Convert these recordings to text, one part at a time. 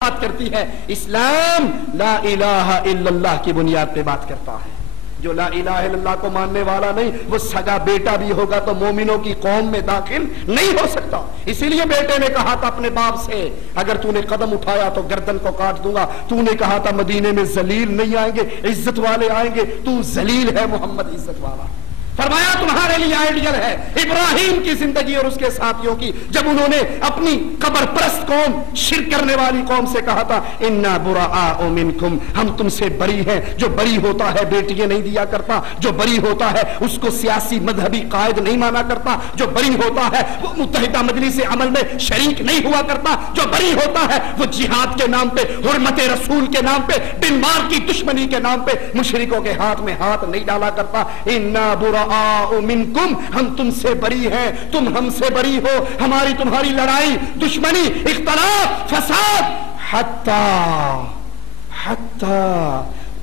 बात करती है। इस्लाम ला इलाहा इल्लल्लाह की बुनियाद पे बात करता है। जो ला इलाहा इल्लल्लाह को मानने वाला नहीं, वो सगा बेटा भी होगा तो मोमिनों की कौम में दाखिल नहीं हो सकता। इसीलिए बेटे ने कहा था अपने बाप से, अगर तूने कदम उठाया तो गर्दन को काट दूंगा। तूने कहा था मदीने में जलील नहीं आएंगे, इज्जत वाले आएंगे, तू जलील है, मोहम्मद इज्जत वाला। फरमाया तुम्हारे लिए आइडियल है इब्राहिम की जिंदगी और उसके साथियों की, जब उन्होंने अपनी कब्र परस्त कौम, शिर्क करने वाली कौम से कहा था इन्ना बुराअ मिनकुम, हम तुमसे बरी हैं। जो बरी होता है बेटियां नहीं दिया करता, जो बरी होता है उसको सियासी मजहबी कायद नहीं माना करता, जो बरी होता है वो मुत्तहिदा मजलिस अमल में शरीक नहीं हुआ करता, जो बरी होता है वो जिहाद के नाम पे, हुर्मत रसूल के नाम पे, बिन मार की दुश्मनी के नाम पे मुशरिकों के हाथ में हाथ नहीं डाला करता। इन्ना बुरा मिनकुम, हम तुमसे बरी हैं, तुम हमसे बरी हो। हमारी तुम्हारी लड़ाई, दुश्मनी, इख्तलाफ, फसाद हत्ता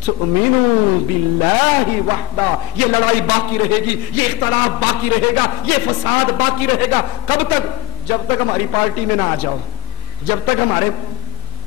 तुमिनु बिल्लाहि वहदा, ये लड़ाई बाकी रहेगी, ये इख्तलाफ बाकी रहेगा, ये फसाद बाकी रहेगा। कब तक? जब तक हमारी पार्टी में ना आ जाओ, जब तक हमारे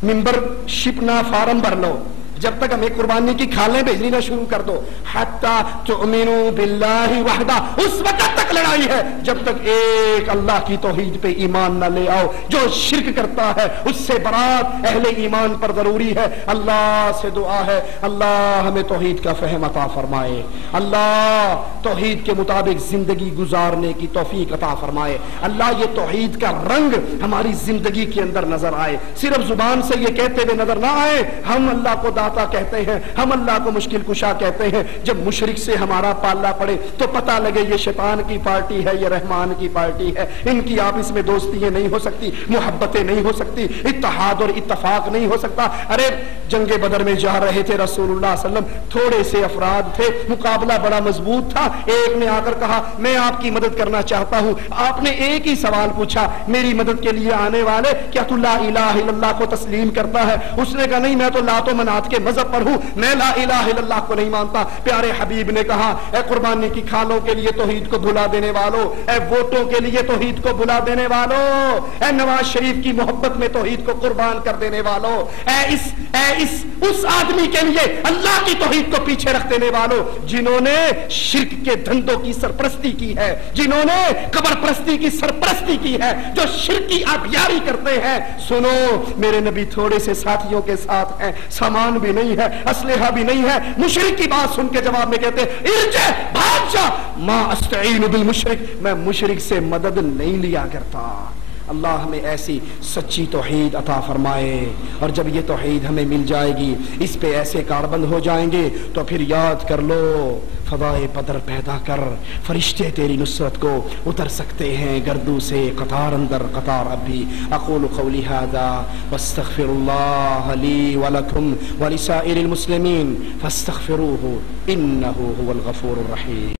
मेंबरशिप ना फॉर्म भर लो, जब तक हमें कुर्बानी की खालें भेजनी ना शुरू कर दो। हत्ता तुमिनु बिल्लाहि वहदा, उस वक्त तक लड़ाई है जब तक एक अल्लाह की तौहीद पे ईमान ना ले आओ। जो शिर्क करता है उससे बरात अहले ईमान पर जरूरी है। अल्लाह से दुआ है, अल्लाह हमें तौहीद का फहम अता फरमाए, अल्लाह तौहीद के मुताबिक जिंदगी गुजारने की तौफीक अता फरमाए। अल्लाह ये तौहीद का रंग हमारी जिंदगी के अंदर नजर आए, सिर्फ जुबान से ये कहते हुए नजर ना आए हम अल्लाह को कहते हैं, हम अल्लाह को मुश्किल कुशा कहते हैं। जब मुशरिक से हमारा पाला पड़े तो पता लगे ये शैतान की पार्टी है, ये रहमान की पार्टी है। इनकी आपस में दोस्तियां नहीं हो सकती, मोहब्बतें नहीं हो सकती, इत्तेहाद और इत्तफाक नहीं हो सकता। अरे जंगे बदर में जा रहे थे रसूलुल्लाह सल्लल्लाहु अलैहि वसल्लम, थोड़े से अफराद थे, मुकाबला बड़ा मजबूत था। एक ने आकर कहा मैं आपकी मदद करना चाहता हूं। आपने एक ही सवाल पूछा, मेरी मदद के लिए आने वाले क्या तू ला इलाहा इल्लल्लाह को तस्लीम करता है? उसने कहा नहीं, मैं तो लातो मनात के मजहब पर हूं, मैं ला इलाहा इल्लल्लाह को नहीं मानता। प्यारे हबीब ने कहा ए कुर्बानी की खालों के लिए तौहीद को भुला देने वालों, ए वोटों के लिए तौहीद को भुला देने वालों, ए नवाज शरीफ की मोहब्बत में तौहीद को कुर्बान कर देने वालों, उस आदमी के लिए अल्लाह की तौहीद को पीछे रख देने वालों, जिन्होंने शिर्क के धंधों की सरपरस्ती की है, जिन्होंने कब्र परस्ती की सरपरस्ती की है, जो शिर्क की आबियारी करते हैं। सुनो, मेरे नबी थोड़े से साथियों के साथ हैं, सामान भी नहीं है, असलहा भी नहीं है। मुशरिक की बात सुन के जवाब में कहते हैं इर्जे, भाग जा, मा अस्तईनु बिल मुशरिक, मैं मुशरिक से मदद नहीं लिया करता। अल्लाह हमें ऐसी सच्ची तौहीद अता फरमाए, और जब ये तौहीद हमें मिल जाएगी, इस पे ऐसे कारबंद हो जाएंगे तो फिर याद कर लो, फदाए बदर पैदा कर, फरिश्ते तेरी नुसरत को उतर सकते हैं गर्दू से कतार अंदर कतार। अभी अक़ूलु क़ौली हाज़ा वस्तग़फ़िरुल्लाह ली व लकुम व लिसाइरिल मुस्लिमीन फ़स्तग़फ़िरूहु इन्नहु हुवल गफ़ूरुर रहीम।